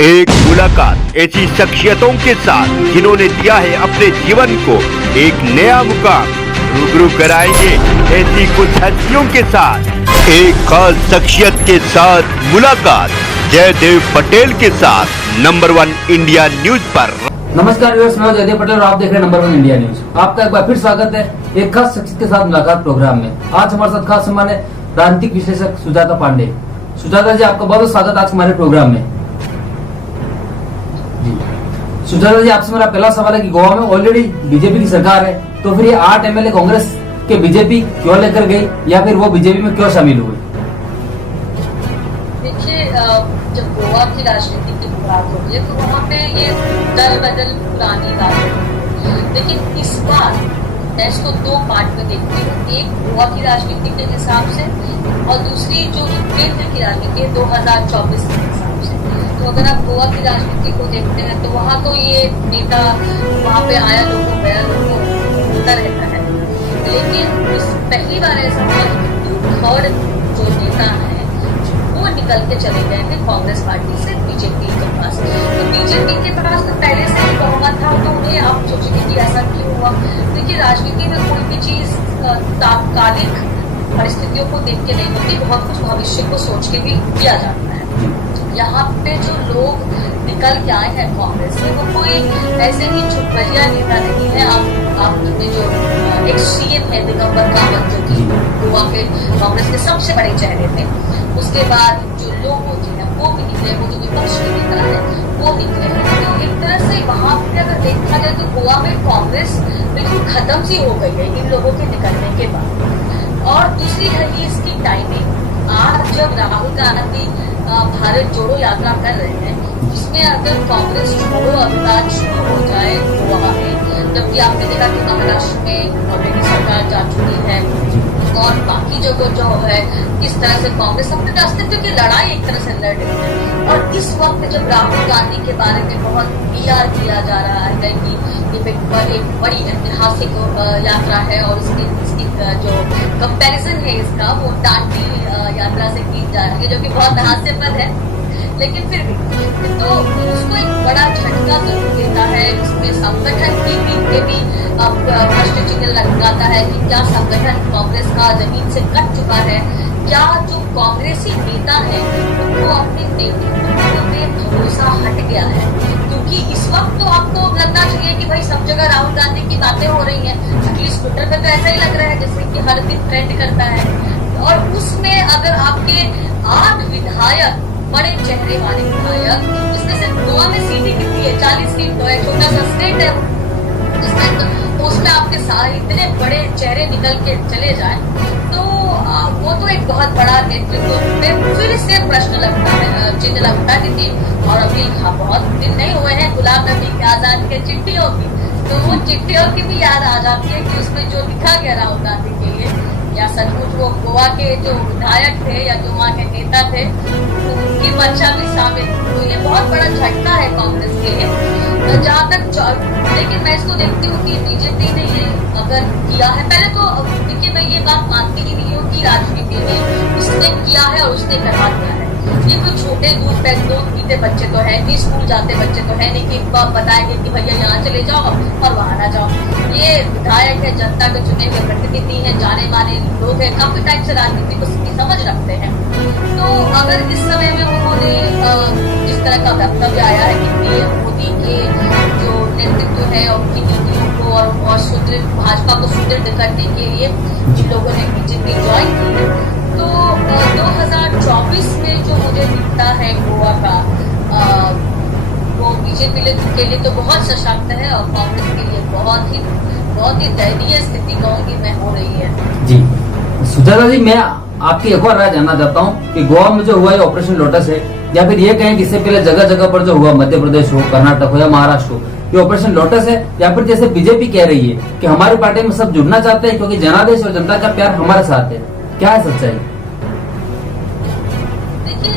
एक मुलाकात ऐसी शख्सियतों के साथ जिन्होंने दिया है अपने जीवन को एक नया मुकाम। रूबरू कराएंगे ऐसी कुछ हस्तियों के साथ एक खास शख्सियत के साथ मुलाकात जयदेव पटेल के साथ नंबर 1 इंडिया न्यूज पर। नमस्कार व्यूअर्स, मैं जयदेव पटेल और आप देख रहे हैं नंबर 1 इंडिया न्यूज। आपका एक बार फिर स्वागत है एक खास शख्सियत के साथ मुलाकात प्रोग्राम में। आज हमारे साथ खास मेहमान है राजनीतिक विश्लेषक सुजाता पांडे। सुजाता जी, आपका बहुत स्वागत आज हमारे प्रोग्राम में। जी सुजाता जी, आपसे मेरा पहला सवाल है कि गोवा में ऑलरेडी बीजेपी की सरकार है, तो फिर ये 8 एमएलए कांग्रेस के बीजेपी क्यों लेकर गई या फिर वो बीजेपी में क्यों शामिल हुए? देखिए, जब गोवा की राजनीति की बात होती है तो वहाँ पे ये दल बदल पुरानी बात है, लेकिन इस बार मैं इसको 2 पार्ट में देखती हूँ। एक गोवा की राजनीति के हिसाब से और दूसरी जो केंद्र की राजनीति है 2024 के हिसाब से। तो अगर आप गोवा की राजनीति को देखते हैं तो वहाँ तो ये नेता वहाँ पे आया लोगों गया लोगों होता रहता है, लेकिन इस पहली बार ऐसा हुआ कि 2/3 जो नेता है वो निकल के चले गए थे कांग्रेस पार्टी से बीजेपी के पास। तो बीजेपी के पास तो पहले से ही बहुमत था, तो उन्हें आप सोचेंगे कि ऐसा क्यों हुआ। देखिए, राजनीति में कोई भी चीज तात्कालिक परिस्थितियों को देख के नहीं होती, बहुत कुछ भविष्य को सोच के भी किया जाता है। यहाँ पे जो लोग निकल के आए हैं कांग्रेस से वो कोई ऐसे ही चुपलिया नेता नहीं है। आपने जो एक सीएम है दिगंबर कामत, जो कि गोवा के कांग्रेस के सबसे बड़े चेहरे थे, उसके बाद जो लोग होते हैं वो भी निकले, वो जो विपक्ष के नेता है वो निकले हैं। तो एक तरह से वहां पे अगर देखा जाए तो गोवा में कांग्रेस बिल्कुल खत्म सी हो गई है इन लोगों के निकलने के बाद। और दूसरी रही इसकी टाइमिंग। आज जब राहुल गांधी भारत जोड़ो यात्रा कर रहे हैं, जिसमें अगर कांग्रेस छोड़ो अभियान शुरू हो जाए गोवा में, जबकि आपने देखा कि महाराष्ट्र में ऑलरेडी सरकार जा चुकी है और बाकी जगह जो है किस तरह से कांग्रेस अपने अस्तित्व की लड़ाई एक तरह से लड़ रही है। और इस वक्त जब राहुल गांधी के बारे में बहुत PR किया जा रहा है कि ये एक बड़ी ऐतिहासिक यात्रा है और इसकी जो कंपैरिजन है इसका वो दांडी यात्रा से की जा रही है, जो कि बहुत हास्यास्पद है, लेकिन फिर भी तो उसको एक बड़ा झटका जरूर देता है। इसमें संगठन की भी प्रश्न चिन्ह लगाता है कि क्या संगठन कांग्रेस का जमीन से कट चुका है, क्या जो कांग्रेसी नेता है उनको अपने नेतृत्व में भरोसा हट गया है। क्योंकि इस वक्त तो आपको लगना चाहिए कि भाई सब जगह राहुल गांधी की बातें हो रही हैं, एटलीस्ट ट्विटर पे तो ऐसा ही लग रहा है जैसे कि हर दिन ट्रेंड करता है। और उसमें अगर आपके 8 विधायक बड़े चेहरे वाले विधायक, जिसमें से गोवा में सीटें कितनी है, 40 सीट तो है, छोटा सा स्टेट है, तो उसमें आपके सारे इतने बड़े चेहरे निकल के चले जाए तो वो तो एक बहुत बड़ा नेतृत्व में फिर से प्रश्न लगता है, चिन्ह लगता है कि और अभी बहुत दिन नहीं हुए हैं गुलाम नबी आजाद के चिट्ठियों की, तो वो चिट्ठियों की भी याद आ जाती है कि उसमें जो लिखा गया राहुल गांधी के लिए, या सचमुच वो गोवा के जो विधायक थे या जो वहाँ के नेता थे उनकी मंशा भी शामिल। तो ये बहुत बड़ा झटका है कांग्रेस के लिए। जहाँ तक लेकिन मैं इसको देखती हूँ कि बीजेपी ने ये अगर किया है, पहले तो देखिए मैं ये बात मानती ही नहीं हूँ कि राजनीति में इसने किया है और उसने करा दिया है। ये कोई छोटे दूध पीते बच्चे तो है नहीं, स्कूल जाते बच्चे तो है नहीं कि बताएंगे कि भैया यहाँ चले जाओ और वहां ना जाओ। ये विधायक है, जनता के चुने हुए प्रतिनिधि है, जाने माने लोग हैं, काफी टाइम से राजनीति को समझ रखते हैं। तो अगर इस समय में उन्होंने जिस तरह का वक्तव्य आया है कि पीएम मोदी के जो नेतृत्व है उनकी नीतियों को और सुदृढ़ भाजपा को सुदृढ़ करने के लिए जिन लोगों ने बीजेपी ज्वाइन की है, तो 2024 में जो मुझे दिखता है गोवा का वो बीजेपी के लिए तो बहुत सशक्त है और कांग्रेस के लिए बहुत ही दयनीय स्थिति कहूंगी मैं हो रही है। जी सुजाता जी, मैं आपकी एक और राय जानना चाहता हूँ कि गोवा में जो हुआ ये ऑपरेशन लोटस है, या फिर ये कहें कि इससे पहले जगह जगह पर जो हुआ मध्य प्रदेश हो, कर्नाटक हो या महाराष्ट्र हो, ये ऑपरेशन लोटस है, या फिर जैसे बीजेपी कह रही है कि हमारी पार्टी में सब जुड़ना चाहते हैं क्योंकि जनादेश और जनता का प्यार हमारे साथ है, क्या है सच्चाई? देखिए,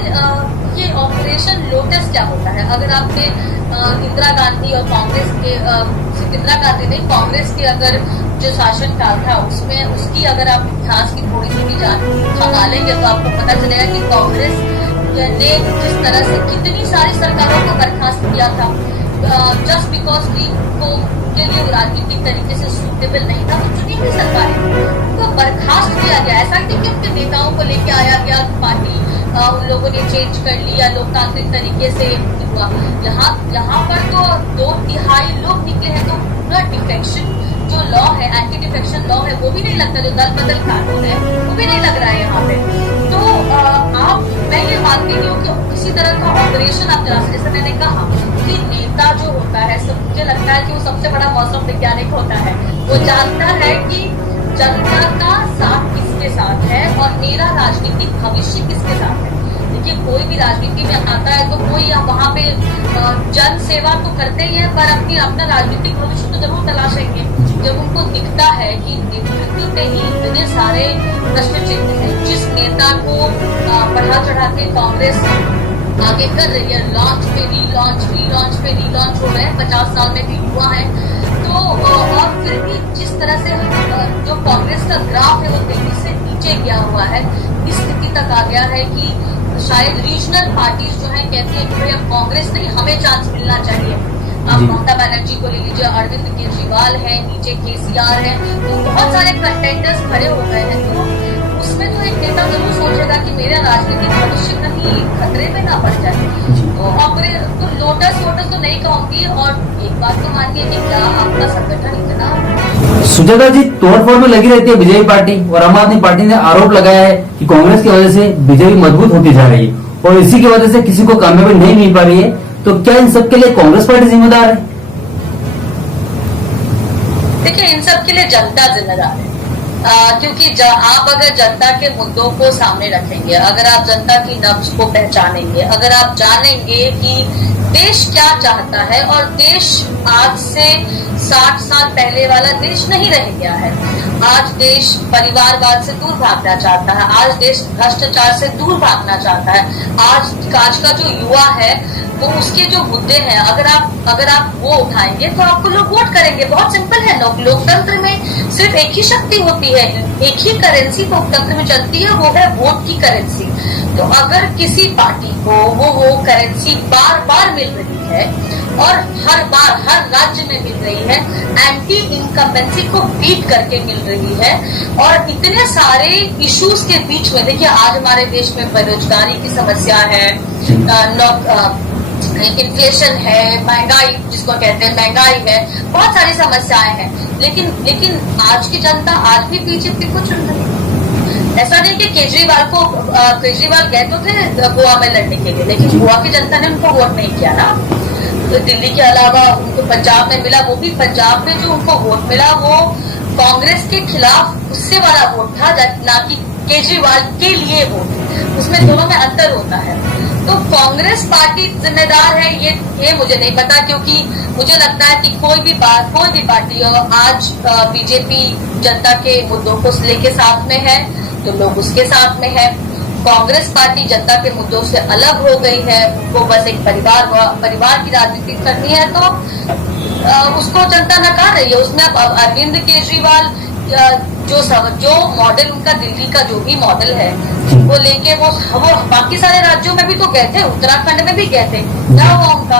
ये ऑपरेशन लोटस क्या होता है? अगर आपने इंदिरा गांधी और कांग्रेस के इंदिरा गांधी नहीं कांग्रेस के अगर जो शासनकाल था उसमें उसकी अगर आप इतिहास की थोड़ी सी भी जान खंगालेंगे तो आपको पता चलेगा कि कांग्रेस ने जिस तरह से कितनी सारी सरकारों को बर्खास्त किया था जस्ट बिकॉज को के लिए राजनीतिक तरीके से सूटेबल नहीं था, तो चुनी हुई सरकारें उनको बर्खास्त किया गया। ऐसा नहीं कि उनके नेताओं को लेके आया गया पार्टी उन लोगों ने चेंज कर लिया लोकतांत्रिक तरीके से हुआ। यहाँ पर तो 2/3 लोग निकले हैं, तो पूरा डिफेक्शन जो लॉ है, एंटी डिफेक्शन लॉ है, वो भी नहीं लगता, जो दल बदल कानून है वो भी नहीं लग रहा है यहाँ पे। तो मैं ये मानती नहीं हूँ कि किसी तरह का ऑपरेशन आप चला सकते। जैसे मैंने कहा कि नेता जो होता है, सब मुझे लगता है कि वो सबसे बड़ा मौसम वैज्ञानिक होता है। वो जानता है कि जनता का साथ किसके साथ है और मेरा राजनीतिक भविष्य किसके साथ है। देखिए, कोई भी राजनीति में आता है तो कोई वहाँ पे जन सेवा तो करते ही है, पर अपना राजनीतिक भविष्य तो जरूर तलाशेंगे। जब उनको दिखता है कि नेतृत्व पे ही इतने सारे प्रश्न चिन्ह है, जिस नेता को बढ़ा चढ़ा के कांग्रेस आगे कर रही है, लॉन्च पे रीलॉन्च हो रहे हैं, 50 साल में भी हुआ है, तो और फिर भी जिस तरह से जो कांग्रेस का ग्राफ है वो तेजी से नीचे गया हुआ है, इस स्थिति तक आ गया है कि शायद रीजनल पार्टीज जो है कहती है कि भाई अब कांग्रेस नहीं, हमें चांस मिलना चाहिए। आप ममता बनर्जी को ले लीजिए, अरविंद केजरीवाल है, नीचे केसीआर है, तो बहुत सारे कंटेंडर्स खड़े हो गए हैं। तो उसमें तो एक नेता जरूर सोचेगा कि मेरा राजनीतिक भविष्य कहीं खतरे में ना पड़ जाए। तो लोटस तो नहीं कहूंगी। और एक बात तो मानिए कि क्या आपका संगठन इतना सुजाता जी तोड़फोड़ में लगी रहती है बीजेपी पार्टी, और आम आदमी पार्टी ने आरोप लगाया है कि कांग्रेस की वजह से बीजेपी मजबूत होती जा रही है और इसी की वजह से किसी को कामयाबी नहीं मिल पा रही है। तो क्या इन सब के लिए कांग्रेस पार्टी जिम्मेदार है? देखिए, इन सब के लिए जनता जिम्मेदार है, क्योंकि आप अगर जनता के मुद्दों को सामने रखेंगे, अगर आप जनता की नब्ज को पहचानेंगे, अगर आप जानेंगे कि देश क्या चाहता है, और देश आज से 60 साल पहले वाला देश नहीं रह गया है। आज देश परिवारवाद से दूर भागना चाहता है, आज देश भ्रष्टाचार से दूर भागना चाहता है। आज का जो युवा है वो उसके जो मुद्दे हैं, अगर आप वो उठाएंगे तो आपको लोग वोट करेंगे। बहुत सिंपल है। लोकतंत्र में सिर्फ एक ही शक्ति होती है, एक ही करेंसी लोकतंत्र में चलती है, वो है वोट की करेंसी। तो अगर किसी पार्टी को वो करेंसी बार बार मिल रही है और हर बार हर राज्य में मिल रही है, एंटी इनकम्बेंसी को बीट करके मिल रही है, और इतने सारे इश्यूज के बीच में देखिए, आज हमारे देश में बेरोजगारी की समस्या है, इन्फ्लेशन है, महंगाई जिसको कहते हैं महंगाई है, बहुत सारी समस्याएं हैं, लेकिन आज की जनता आज भी बीजेपी को चुन रही है। ऐसा नहीं कि केजरीवाल गए तो थे गोवा में लड़ने के लिए, लेकिन गोवा की जनता ने उनको वोट नहीं किया ना। तो दिल्ली के अलावा उनको पंजाब में मिला, वो भी पंजाब में जो उनको वोट मिला वो कांग्रेस के खिलाफ गुस्से वाला वोट था, ना कि केजरीवाल के लिए वोट। उसमें दोनों में अंतर होता है। तो कांग्रेस पार्टी जिम्मेदार है ये मुझे नहीं पता, क्योंकि मुझे लगता है कि कोई भी पार्टी आज बीजेपी जनता के मुद्दों को लेके साथ में है तो लोग उसके साथ में है। कांग्रेस पार्टी जनता के मुद्दों से अलग हो गई है, उनको बस एक परिवार की राजनीति करनी है, तो उसको जनता नकार रही है। उसमें अब अरविंद केजरीवाल जो मॉडल उनका दिल्ली का जो भी मॉडल है वो लेके वो बाकी सारे राज्यों में भी तो गए थे, उत्तराखंड में भी गए थे, क्या हुआ उनका?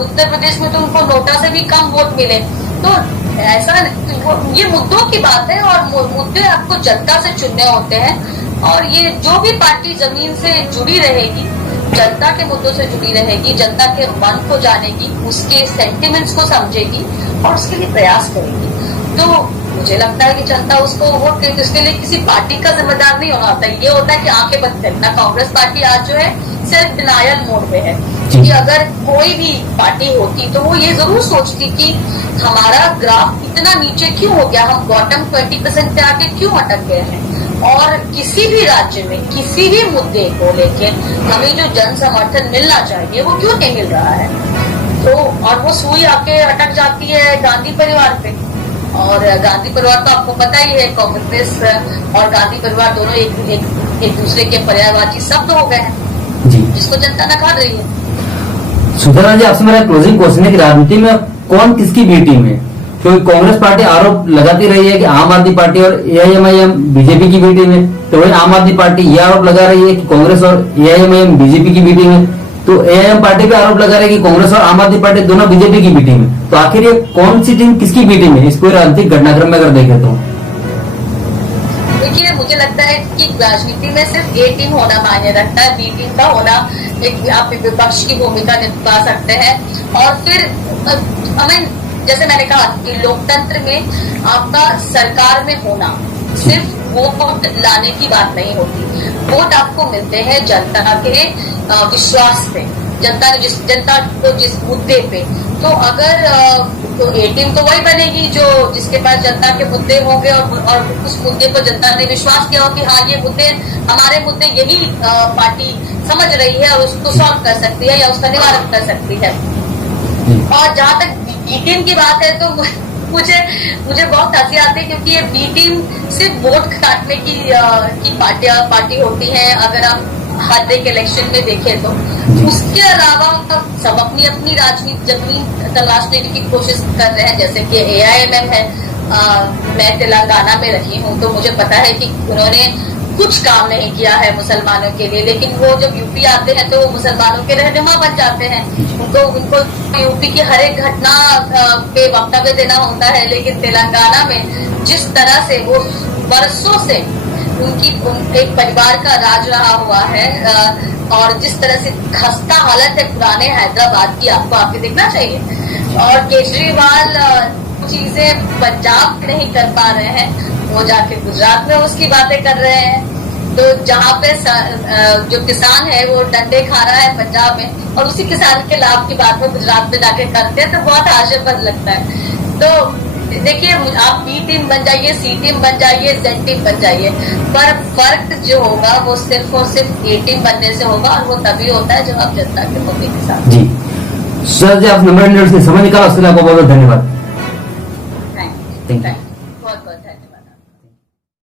उत्तर प्रदेश में तो उनको नोटा से भी कम वोट मिले। तो ऐसा ये मुद्दों की बात है, और मुद्दे आपको जनता से चुनने होते हैं, और ये जो भी पार्टी जमीन से जुड़ी रहेगी, जनता के मुद्दों से जुड़ी रहेगी, जनता के मन को जानेगी, उसके सेंटिमेंट्स को समझेगी और उसके लिए प्रयास करेगी, तो मुझे लगता है कि जनता उसको वोट करेगी। इसके लिए किसी पार्टी का जिम्मेदार नहीं होना होता। ये होता है कि आंखें बंद करना। कांग्रेस पार्टी आज जो है सेल्फ डिनायल मोड में है, कि अगर कोई भी पार्टी होती तो वो ये जरूर सोचती कि हमारा ग्राफ इतना नीचे क्यों हो गया, हम बॉटम 20% पे आके क्यों अटक गए हैं, और किसी भी राज्य में किसी भी मुद्दे को लेके हमें जो जन समर्थन मिलना चाहिए वो क्यों नहीं मिल रहा है। तो और वो सुई आके अटक जाती है गांधी परिवार पे, और गांधी परिवार तो आपको पता ही है, कांग्रेस और गांधी परिवार दोनों एक दूसरे के पर्यायवाची शब्द हो गए हैं, जिसको जनता नकार रही है। सुधारा जी, आपसे मेरा क्लोजिंग क्वेश्चन है कि राजनीति में कौन किसकी बी टीम है, क्योंकि कांग्रेस पार्टी आरोप लगाती रही है कि आम आदमी पार्टी और एआईएमआईएम बीजेपी की बी टीम है, तो वही आम आदमी पार्टी ये आरोप लगा रही है कि कांग्रेस और एआईएमआईएम बीजेपी की बी टीम है, तो एआईएम पार्टी पे आरोप लगा रहे हैं कि कांग्रेस और आम आदमी पार्टी दोनों बीजेपी की बी टीम है। तो आखिर ये कौन सी टीम किसकी बी टीम है इस पूरे राजनीतिक घटनाक्रम में अगर देखें तो? देखिए, मुझे लगता है कि राजनीति में सिर्फ ए टीम होना मायने रखता है, बी टीम का होना एक आप विपक्ष की भूमिका निभा सकते हैं। और फिर हमें, जैसे मैंने कहा कि लोकतंत्र में आपका सरकार में होना सिर्फ वोट लाने की बात नहीं होती। वोट आपको मिलते हैं जनता के विश्वास पे, जनता को जिस मुद्दे पे, तो अगर तो ए टीम तो वही बनेगी जो जिसके पास जनता के मुद्दे होंगे और उस मुद्दे को जनता ने विश्वास किया हो कि हाँ ये मुद्दे हमारे मुद्दे, यही पार्टी समझ रही है और उसको सॉल्व कर सकती है या उसका निवारण कर सकती है। और जहां तक बी टीम की बात है तो मुझे बहुत हंसी आती है, क्योंकि ये बी टीम सिर्फ वोट काटने की पार्टी होती है। अगर आप हर एक इलेक्शन में देखें तो उसके अलावा सब अपनी अपनी राजनीति जमीन तलाशने की कोशिश कर रहे हैं। जैसे कि एआईएमएम है, मैं तेलंगाना में रही हूँ तो मुझे पता है कि उन्होंने कुछ काम नहीं किया है मुसलमानों के लिए, लेकिन वो जब यूपी आते हैं तो वो मुसलमानों के रहनुमा बन जाते हैं। उनको यूपी की हर एक घटना पे वक्तव्य देना होता है, लेकिन तेलंगाना में जिस तरह से वो वर्षों से एक परिवार का राज रहा हुआ है और जिस तरह से खस्ता हालत है पुराने हैदराबाद की, आपको आके देखना चाहिए। और केजरीवाल चीजें पंजाब नहीं कर पा रहे हैं, वो जाके गुजरात में उसकी बातें कर रहे हैं। तो जहाँ पे जो किसान है वो डंडे खा रहा है पंजाब में, और उसी किसान के लाभ की बात वो गुजरात में जाके करते हैं, तो बहुत हास्यास्पद लगता है। तो देखिए, आप बी टीम बन जाइए, सी टीम बन जाइए, जेड टीम बन जाइए, पर फर्क जो होगा वो सिर्फ और सिर्फ ए टीम बनने से होगा, और वो तभी होता है जब आप जनता के मुद्दे के साथ। जी सर जी, आप नंबर समय निकाला, उसके लिए आपको बहुत बहुत धन्यवाद। थैंक यू, बहुत बहुत धन्यवाद।